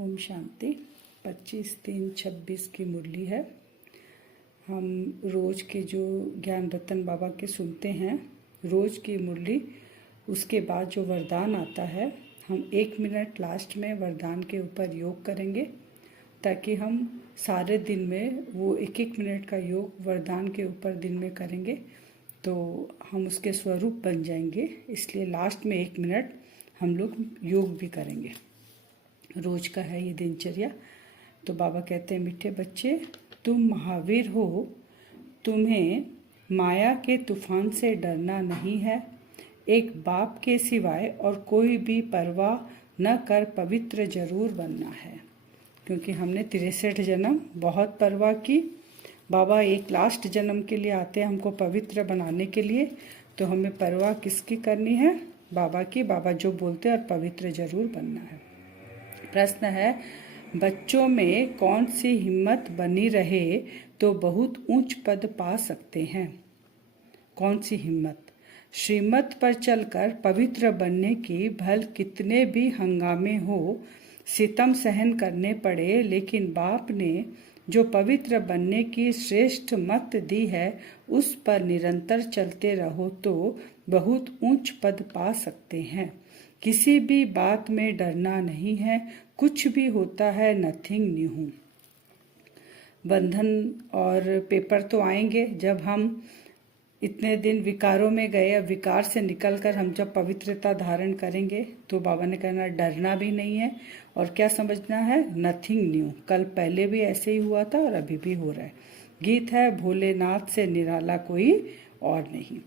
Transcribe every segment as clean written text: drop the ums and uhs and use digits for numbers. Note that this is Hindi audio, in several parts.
ओम शांति। 25/3/26 की मुरली है। हम रोज़ के जो ज्ञान रतन बाबा के सुनते हैं, रोज़ की मुरली, उसके बाद जो वरदान आता है, हम 1 मिनट लास्ट में वरदान के ऊपर योग करेंगे, ताकि हम सारे दिन में वो 1-1 मिनट का योग वरदान के ऊपर दिन में करेंगे तो हम उसके स्वरूप बन जाएंगे। इसलिए लास्ट में 1 मिनट हम लोग योग भी करेंगे। रोज का है ये दिनचर्या। तो बाबा कहते हैं, मीठे बच्चे, तुम महावीर हो, तुम्हें माया के तूफान से डरना नहीं है। एक बाप के सिवाय और कोई भी परवाह न कर पवित्र जरूर बनना है। क्योंकि हमने 63 जन्म बहुत परवाह की। बाबा एक लास्ट जन्म के लिए आते हैं हमको पवित्र बनाने के लिए। तो हमें परवाह किसकी करनी है? बाबा की। बाबा जो बोलते हैं और पवित्र जरूर बनना है। प्रश्न है, बच्चों में कौन सी हिम्मत बनी रहे तो बहुत ऊंच पद पा सकते हैं? कौन सी हिम्मत? श्रीमत पर चलकर पवित्र बनने की, भल कितने भी हंगामे हो, सितम सहन करने पड़े, लेकिन बाप ने जो पवित्र बनने की श्रेष्ठ मत दी है, उस पर निरंतर चलते रहो तो बहुत ऊंच पद पा सकते हैं। किसी भी बात में डरना नहीं है, कुछ भी होता है, नथिंग न्यू। बंधन और पेपर तो आएंगे जब हम इतने दिन विकारों में गए। अब विकार से निकलकर हम जब पवित्रता धारण करेंगे तो बाबा ने कहना डरना भी नहीं है और क्या समझना है, नथिंग न्यू। कल पहले भी ऐसे ही हुआ था और अभी भी हो रहा है। गीत है, भोलेनाथ से निराला कोई और नहीं।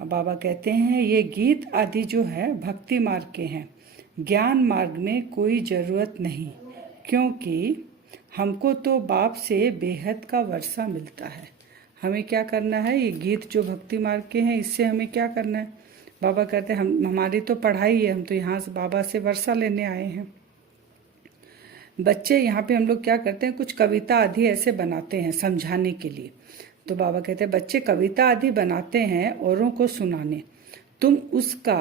अब बाबा कहते हैं, ये गीत आदि जो है भक्ति मार्ग के हैं, ज्ञान मार्ग में कोई ज़रूरत नहीं, क्योंकि हमको तो बाप से बेहद का वर्षा मिलता है। हमें क्या करना है? ये गीत जो भक्ति मार्ग के हैं, इससे हमें क्या करना है? बाबा कहते हैं, हमारी तो पढ़ाई है, हम तो यहाँ से बाबा से वर्षा लेने आए हैं। बच्चे यहाँ पे हम लोग क्या करते हैं, कुछ कविता आदि ऐसे बनाते हैं समझाने के लिए। तो बाबा कहते हैं, बच्चे कविता आदि बनाते हैं औरों को सुनाने, तुम उसका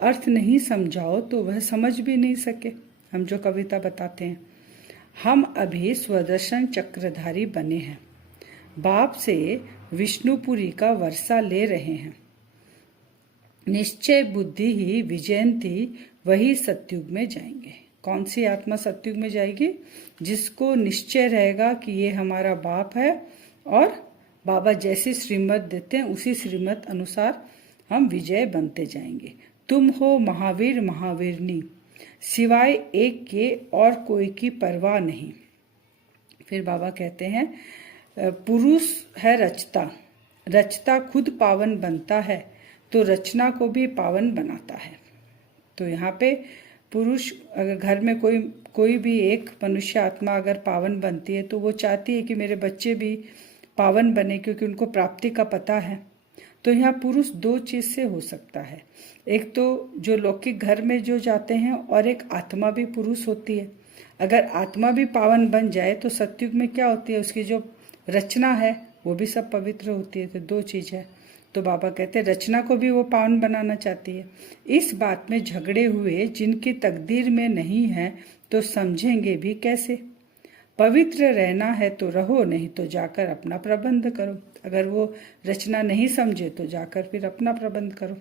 अर्थ नहीं समझाओ तो वह समझ भी नहीं सके। हम जो कविता बताते हैं, हम अभी स्वदर्शन चक्रधारी बने हैं, बाप से विष्णुपुरी का वर्षा ले रहे हैं। निश्चय बुद्धि ही विजयंती, वही सत्युग में जाएंगे। कौन सी आत्मा सत्युग में जाएगी? जिसको निश्चय रहेगा कि ये हमारा बाप है और बाबा जैसी श्रीमत देते हैं उसी श्रीमत अनुसार हम विजय बनते जाएंगे। तुम हो महावीर महावीरनी, सिवाय एक के और कोई की परवाह नहीं। फिर बाबा कहते हैं, पुरुष है रचता, रचता खुद पावन बनता है तो रचना को भी पावन बनाता है। तो यहाँ पे पुरुष, अगर घर में कोई भी एक मनुष्य आत्मा अगर पावन बनती है तो वो चाहती है कि मेरे बच्चे भी पावन बने, क्योंकि उनको प्राप्ति का पता है। तो यहाँ पुरुष 2 चीज़ से हो सकता है, एक तो जो लौकिक घर में जो जाते हैं और एक आत्मा भी पुरुष होती है। अगर आत्मा भी पावन बन जाए तो सत्युग में क्या होती है, उसकी जो रचना है वो भी सब पवित्र होती है। तो 2 चीज़ है। तो बाबा कहते हैं रचना को भी वो पावन बनाना चाहती है। इस बात में झगड़े हुए जिनकी तकदीर में नहीं है तो समझेंगे भी कैसे? पवित्र रहना है तो रहो, नहीं तो जाकर अपना प्रबंध करो। अगर वो रचना नहीं समझे तो जाकर फिर अपना प्रबंध करो।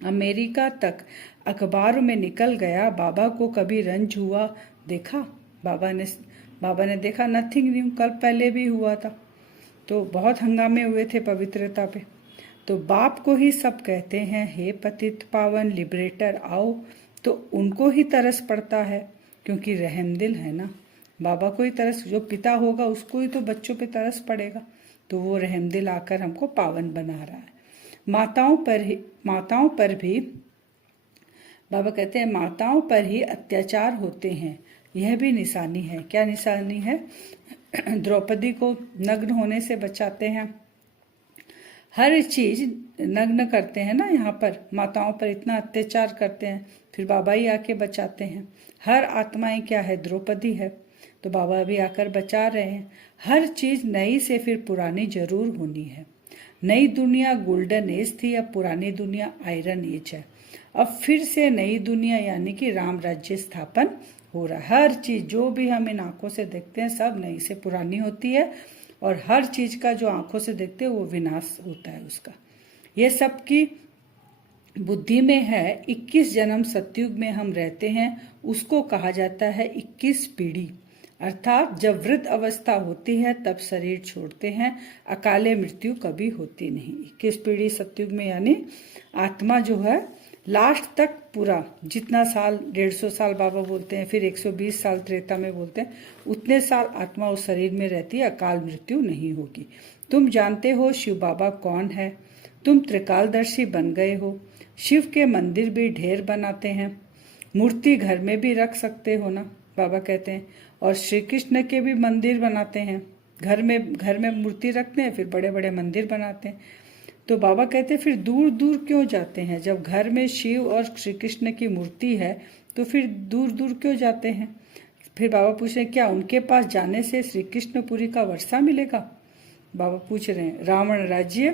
अमेरिका तक अखबारों में निकल गया, बाबा को कभी रंज हुआ देखा? बाबा ने देखा, नथिंग न्यू। कल पहले भी हुआ था तो बहुत हंगामे हुए थे पवित्रता पे। तो बाप को ही सब कहते हैं, हे पतित पावन लिबरेटर आओ, तो उनको ही तरस पड़ता है, क्योंकि रहमदिल है ना। बाबा को ही तरस, जो पिता होगा उसको ही तो बच्चों पे तरस पड़ेगा। तो वो रहमदिल आकर हमको पावन बना रहा है। माताओं पर भी बाबा कहते हैं, माताओं पर ही अत्याचार होते हैं, यह भी निशानी है। क्या निशानी है? द्रौपदी को नग्न होने से बचाते हैं, हर चीज नग्न करते हैं ना। यहाँ पर माताओं पर इतना अत्याचार करते हैं, फिर बाबा ही आके बचाते हैं। हर आत्माएं क्या है? द्रौपदी है। तो बाबा भी आकर बचा रहे हैं। हर चीज नई से फिर पुरानी जरूर होनी है। नई दुनिया गोल्डन एज थी, अब पुरानी दुनिया आयरन एज है। अब फिर से नई दुनिया यानी कि राम राज्य स्थापन हो रहा है। हर चीज जो भी हम इन आंखों से देखते हैं सब नई से पुरानी होती है, और हर चीज का जो आंखों से देखते हैं वो विनाश होता है उसका। ये सब की बुद्धि में है। 21 जन्म सतयुग में हम रहते हैं, उसको कहा जाता है 21 पीढ़ी। अर्थात जब वृद्ध अवस्था होती है तब शरीर छोड़ते हैं, अकाले मृत्यु कभी होती नहीं। 21 पीढ़ी सतयुग में, यानी आत्मा जो है लास्ट तक पूरा जितना साल, 150 साल बाबा बोलते हैं, फिर 120 साल त्रेता में बोलते हैं, उतने साल आत्मा उस शरीर में रहती है, अकाल मृत्यु नहीं होगी। तुम जानते हो शिव बाबा कौन है, तुम त्रिकालदर्शी बन गए हो। शिव के मंदिर भी ढेर बनाते हैं, मूर्ति घर में भी रख सकते हो ना, बाबा कहते हैं। और श्री कृष्ण के भी मंदिर बनाते हैं, घर में मूर्ति रखते हैं, फिर बड़े बड़े मंदिर बनाते हैं। तो बाबा कहते हैं फिर दूर दूर क्यों जाते हैं, जब घर में शिव और श्री कृष्ण की मूर्ति है तो फिर दूर दूर क्यों जाते हैं। फिर बाबा पूछ रहे हैं क्या उनके पास जाने से श्री कृष्णपुरी का वर्षा मिलेगा। बाबा पूछ रहे हैं रावण राज्य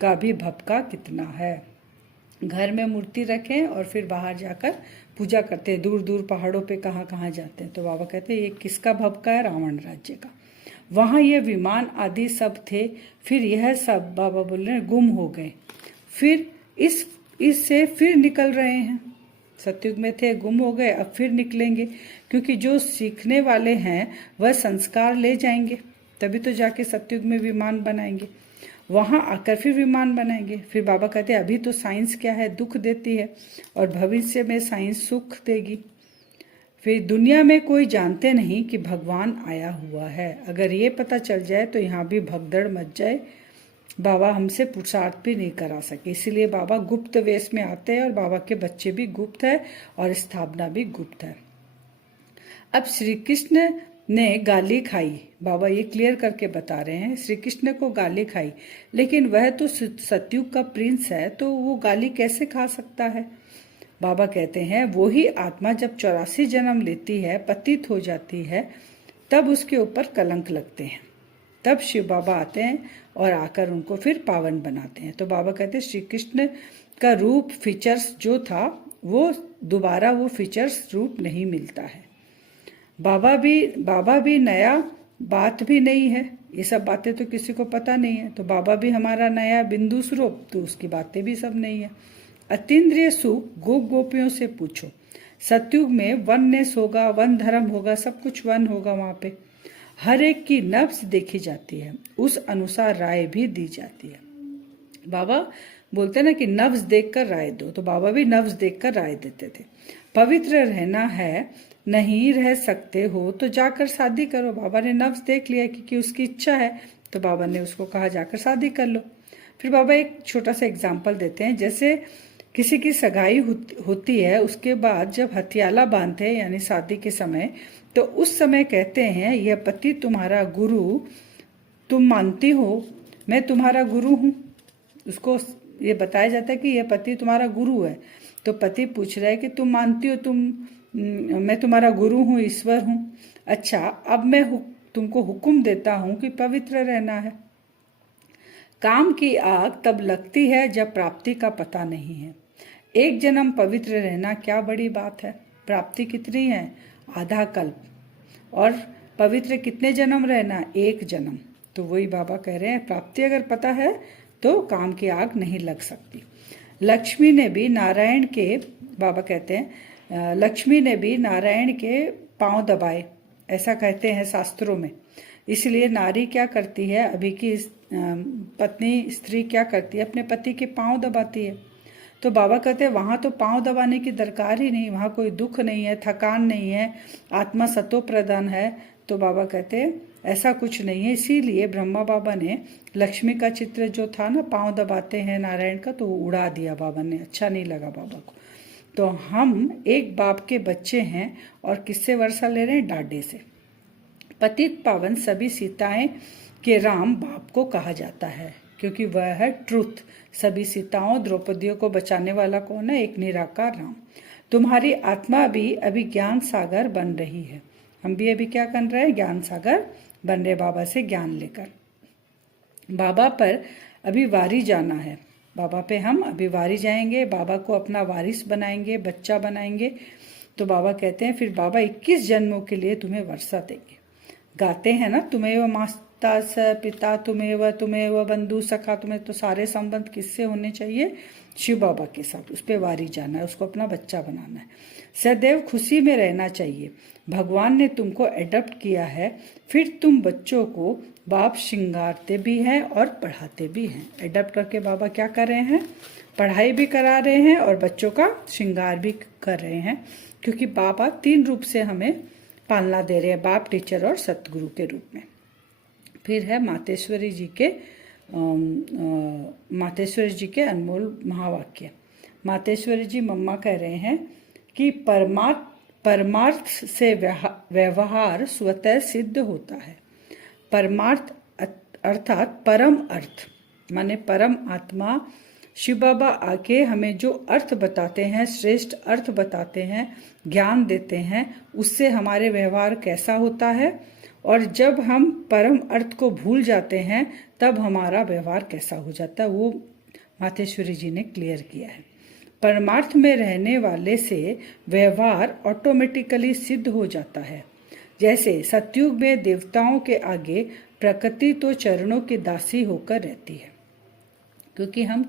का भी भपका कितना है। घर में मूर्ति रखें और फिर बाहर जाकर पूजा करते हैं, दूर दूर पहाड़ों पे कहाँ कहाँ जाते हैं। तो बाबा कहते हैं ये किसका भपका है, रावण राज्य का। वहाँ ये विमान आदि सब थे, फिर यह सब बाबा बोल रहे हैं गुम हो गए, फिर इससे फिर निकल रहे हैं। सतयुग में थे, गुम हो गए, अब फिर निकलेंगे, क्योंकि जो सीखने वाले हैं वह संस्कार ले जाएंगे, तभी तो जाके सतयुग में विमान बनाएंगे, वहां आकर फिर विमान बनाएंगे। फिर बाबा कहते हैं अभी तो साइंस क्या है, दुख देती है, और भविष्य में साइंस सुख देगी। फिर दुनिया में कोई जानते नहीं कि भगवान आया हुआ है, अगर ये पता चल जाए तो यहाँ भी भगदड़ मच जाए, बाबा हमसे पुरुषार्थ भी नहीं करा सके। इसीलिए बाबा गुप्त वेश में आते हैं, और बाबा के बच्चे भी गुप्त है और स्थापना भी गुप्त है। अब श्री कृष्ण ने गाली खाई, बाबा ये क्लियर करके बता रहे हैं, श्री कृष्ण को गाली खाई, लेकिन वह तो सतयुग का प्रिंस है, तो वो गाली कैसे खा सकता है। बाबा कहते हैं वो ही आत्मा जब 84 जन्म लेती है, पतित हो जाती है, तब उसके ऊपर कलंक लगते हैं, तब शिव बाबा आते हैं और आकर उनको फिर पावन बनाते हैं। तो बाबा कहते हैं श्री कृष्ण का रूप फीचर्स जो था वो दोबारा वो फीचर्स रूप नहीं मिलता है। बाबा भी नया बात भी नहीं है, ये सब बातें तो किसी को पता नहीं है। तो बाबा भी हमारा नया बिंदु स्वरूप, तो उसकी बातें भी सब नहीं है। अतीन्द्रिय सुख गोपियों से पूछो, सतयुग में वननेस होगा, वन धर्म होगा, सब कुछ वन होगा। वहां पे हर एक की नफ्स देखी जाती है, उस अनुसार राय भी दी जाती है। बाबा बोलते ना कि नफ्स देखकर राय दो, तो बाबा भी नफ्स देखकर राय देते थे। पवित्र रहना है, नहीं रह सकते हो तो जाकर शादी करो। बाबा ने नफ्स देख लिया कि उसकी इच्छा है, तो बाबा ने उसको कहा जाकर शादी कर लो। फिर बाबा एक छोटा सा एग्जाम्पल देते हैं, जैसे किसी की सगाई होती है, उसके बाद जब हथियाला बांधते हैं यानी शादी के समय, तो उस समय कहते हैं यह पति तुम्हारा गुरु, तुम मानती हो मैं तुम्हारा गुरु हूँ। उसको ये बताया जाता है कि यह पति तुम्हारा गुरु है। तो पति पूछ रहा है कि तुम मानती हो मैं तुम्हारा गुरु हूँ, ईश्वर हूँ। अच्छा, अब मैं तुमको हुक्म देता हूँ कि पवित्र रहना है। काम की आग तब लगती है जब प्राप्ति का पता नहीं है। एक जन्म पवित्र रहना क्या बड़ी बात है। प्राप्ति कितनी है, आधा कल्प, और पवित्र कितने जन्म रहना, एक जन्म। तो वही बाबा कह रहे हैं प्राप्ति अगर पता है तो काम की आग नहीं लग सकती। लक्ष्मी ने भी नारायण के, बाबा कहते हैं लक्ष्मी ने भी नारायण के पांव दबाए, ऐसा कहते हैं शास्त्रों में। इसलिए नारी क्या करती है, अभी की पत्नी स्त्री क्या करती है, अपने पति के पांव दबाती है। तो बाबा कहते हैं वहां तो पांव दबाने की दरकार ही नहीं, वहां कोई दुख नहीं है, थकान नहीं है, आत्मा सतो प्रधान है। तो बाबा कहते हैं ऐसा कुछ नहीं है। इसीलिए ब्रह्मा बाबा ने लक्ष्मी का चित्र जो था ना, पांव दबाते हैं नारायण का, तो वो उड़ा दिया बाबा ने, अच्छा नहीं लगा बाबा को। तो हम एक बाप के बच्चे हैं, और किससे वर्षा ले रहे हैं, डाडे से। पतित पावन सभी सीताएं के राम बाप को कहा जाता है, क्योंकि वह है ट्रुथ। सभी सीताओं द्रौपदियों को बचाने वाला कौन है, एक निराकार राम। तुम्हारी आत्मा भी अभी ज्ञान सागर बन रही है। हम भी अभी क्या कर रहे हैं, ज्ञान सागर बन रहे, बाबा से ज्ञान लेकर। बाबा पर अभी वारी जाना है, बाबा पे हम अभी वारी जाएंगे, बाबा को अपना वारिस बनाएंगे, बच्चा बनाएंगे। तो बाबा कहते हैं फिर बाबा 21 जन्मों के लिए तुम्हें वर्षा देंगे। गाते हैं ना, तुम्हें व माता स पिता तुम्हें व बंधु सखा, तुम्हें तो सारे संबंध किससे होने चाहिए? शिव बाबा के साथ। उस पर वारी जाना है, उसको अपना बच्चा बनाना है। सदैव खुशी में रहना चाहिए। भगवान ने तुमको एडप्ट किया है, फिर तुम बच्चों को बाप श्रृंगारते भी हैं और पढ़ाते भी हैं। एडप्ट करके बाबा क्या कर रहे हैं? पढ़ाई भी करा रहे हैं और बच्चों का श्रृंगार भी कर रहे हैं, क्योंकि बाबा 3 रूप से हमें पालना दे रहे हैं, बाप, टीचर और सतगुरु के रूप में। फिर है मातेश्वरी जी के अनमोल महावाक्य। मातेश्वरी जी मम्मा कह रहे हैं कि परमार्थ से व्यवहार स्वतः सिद्ध होता है। परमार्थ अर्थात परम अर्थ, माने परम आत्मा शिव बाबा आके हमें जो अर्थ बताते हैं, श्रेष्ठ अर्थ बताते हैं, ज्ञान देते हैं, उससे हमारे व्यवहार कैसा होता है, और जब हम परम अर्थ को भूल जाते हैं तब हमारा व्यवहार कैसा हो जाता है, वो मातेश्वरी जी ने क्लियर किया है। परमार्थ में रहने वाले से व्यवहार ऑटोमेटिकली सिद्ध हो जाता है। जैसे सतयुग में देवताओं के आगे प्रकृति तो चरणों की दासी होकर रहती है, क्योंकि हम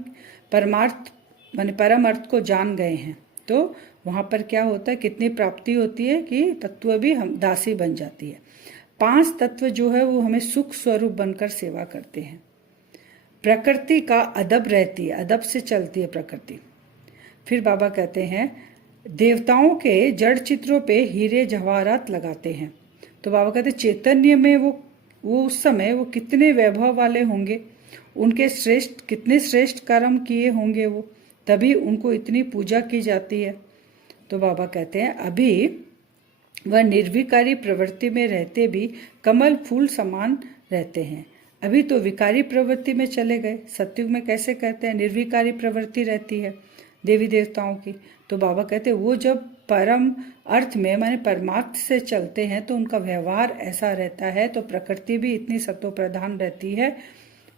परमार्थ माने परम अर्थ को जान गए हैं। तो वहाँ पर क्या होता है, कितनी प्राप्ति होती है कि तत्व भी हम दासी बन जाती है। 5 तत्व जो है वो हमें सुख स्वरूप बनकर सेवा करते हैं। प्रकृति का अदब रहती है, अदब से चलती है प्रकृति। फिर बाबा कहते हैं देवताओं के जड़ चित्रों पे हीरे जवाहरात लगाते हैं। तो बाबा कहते चैतन्य में वो उस समय वो कितने वैभव वाले होंगे, उनके कितने श्रेष्ठ कर्म किए होंगे वो, तभी उनको इतनी पूजा की जाती है। तो बाबा कहते हैं अभी वह निर्विकारी प्रवृत्ति में रहते भी कमल फूल समान रहते हैं। अभी तो विकारी प्रवृत्ति में चले गए। सतयुग में कैसे कहते हैं निर्विकारी प्रवृत्ति रहती है देवी देवताओं की। तो बाबा कहते हैं वो जब परम अर्थ में माने परमार्थ से चलते हैं तो उनका व्यवहार ऐसा रहता है, तो प्रकृति भी इतनी सत्व प्रधान रहती है।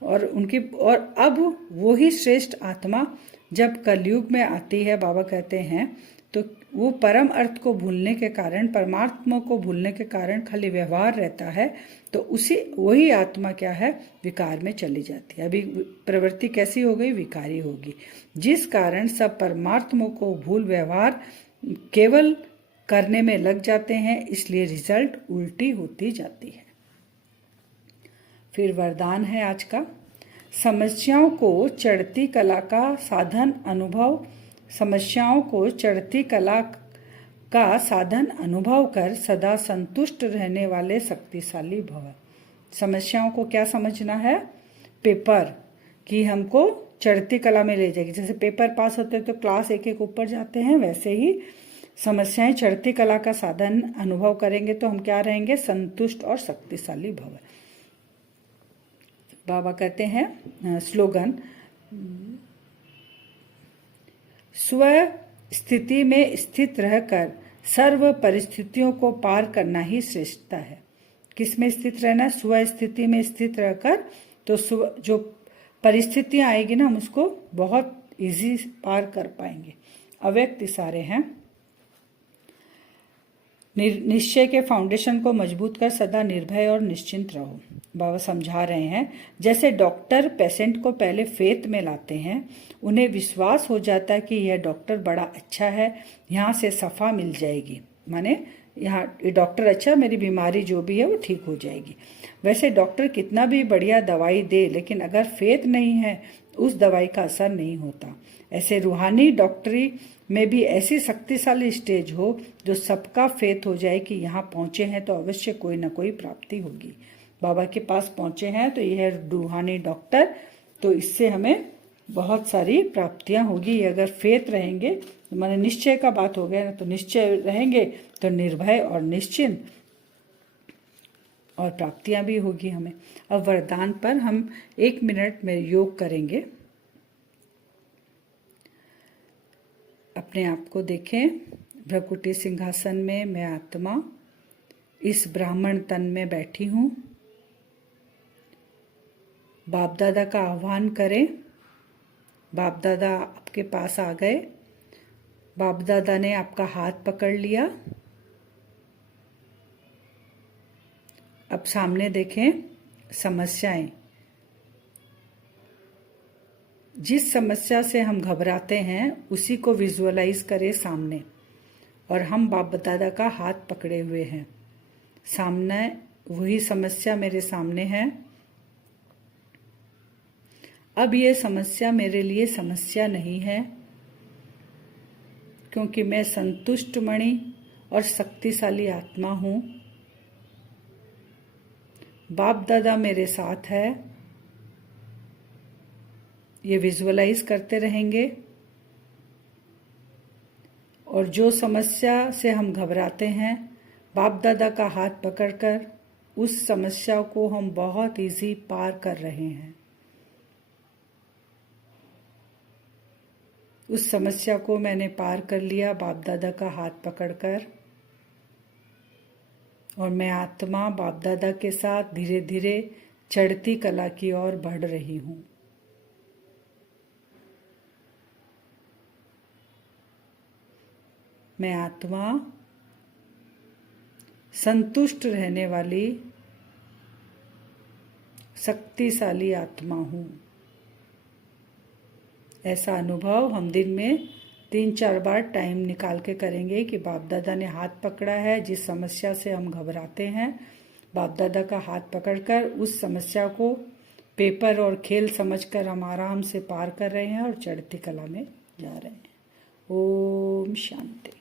और अब वो ही श्रेष्ठ आत्मा जब कलयुग में आती है, बाबा कहते हैं तो वो परम अर्थ को भूलने के कारण, परमात्मा को भूलने के कारण खाली व्यवहार रहता है, तो वही आत्मा क्या है, विकार में चली जाती है। अभी प्रवृत्ति कैसी हो गई, विकारी होगी, जिस कारण सब परमात्मा को भूल व्यवहार केवल करने में लग जाते हैं, इसलिए रिजल्ट उल्टी होती जाती है। फिर वरदान है आज का, समस्याओं को चढ़ती कला का साधन अनुभव, समस्याओं को चढ़ती कला का साधन अनुभव कर सदा संतुष्ट रहने वाले शक्तिशाली भव। समस्याओं को क्या समझना है, पेपर कि हमको चढ़ती कला में ले जाएगी। जैसे पेपर पास होते हैं तो क्लास एक एक ऊपर जाते हैं, वैसे ही समस्याएं चढ़ती कला का साधन अनुभव करेंगे तो हम क्या रहेंगे, संतुष्ट और शक्तिशाली भव। बाबा कहते हैं स्लोगन, स्व स्थिति में स्थित रहकर सर्व परिस्थितियों को पार करना ही श्रेष्ठता है। किस में स्थित रहना, स्व स्थिति में स्थित रहकर, तो जो परिस्थितियां आएगी ना हम उसको बहुत इजी पार कर पाएंगे। अव्यक्त इशारे हैं, निश्चय के फाउंडेशन को मजबूत कर सदा निर्भय और निश्चिंत रहो। बाबा समझा रहे हैं जैसे डॉक्टर पेशेंट को पहले फेथ में लाते हैं, उन्हें विश्वास हो जाता है कि यह डॉक्टर बड़ा अच्छा है, यहाँ से सफा मिल जाएगी, माने यहाँ डॉक्टर अच्छा, मेरी बीमारी जो भी है वो ठीक हो जाएगी। वैसे डॉक्टर कितना भी बढ़िया दवाई दे, लेकिन अगर फेथ नहीं है उस दवाई का असर नहीं होता। ऐसे रूहानी डॉक्टरी में भी ऐसी शक्तिशाली स्टेज हो जो सबका फेथ हो जाए कि यहाँ पहुँचे हैं तो अवश्य कोई ना कोई प्राप्ति होगी। बाबा के पास पहुँचे हैं तो यह है रूहानी डॉक्टर, तो इससे हमें बहुत सारी प्राप्तियां होगी। अगर फेथ रहेंगे तो माने निश्चय का बात हो गया ना, तो निश्चय रहेंगे तो निर्भय और निश्चिंत और प्राप्तियां भी होगी हमें। अब वरदान पर हम 1 मिनट में योग करेंगे। अपने आप को देखें, भ्रकुटी सिंहासन में मैं आत्मा इस ब्राह्मण तन में बैठी हूँ। बाप दादा का आह्वान करें। बाप दादा आपके पास आ गए बाप दादा ने आपका हाथ पकड़ लिया। अब सामने देखें समस्याएं। जिस समस्या से हम घबराते हैं उसी को विजुअलाइज करें सामने, और हम बाप दादा का हाथ पकड़े हुए हैं। सामने वही समस्या मेरे सामने है। अब ये समस्या मेरे लिए समस्या नहीं है, क्योंकि मैं संतुष्ट मणि और शक्तिशाली आत्मा हूं। बाप दादा मेरे साथ है। ये विजुअलाइज करते रहेंगे। और जो समस्या से हम घबराते हैं, बाप दादा का हाथ पकड़कर उस समस्या को हम बहुत इजी पार कर रहे हैं। उस समस्या को मैंने पार कर लिया बाप दादा का हाथ पकड़कर, और मैं आत्मा बाप दादा के साथ धीरे धीरे चढ़ती कला की ओर बढ़ रही हूं। मैं आत्मा संतुष्ट रहने वाली शक्तिशाली आत्मा हूं। ऐसा अनुभव हम दिन में 3-4 बार टाइम निकाल के करेंगे कि बाप दादा ने हाथ पकड़ा है। जिस समस्या से हम घबराते हैं, बाप दादा का हाथ पकड़कर उस समस्या को पेपर और खेल समझकर हम आराम से पार कर रहे हैं और चढ़ती कला में जा रहे हैं। ओम शांति।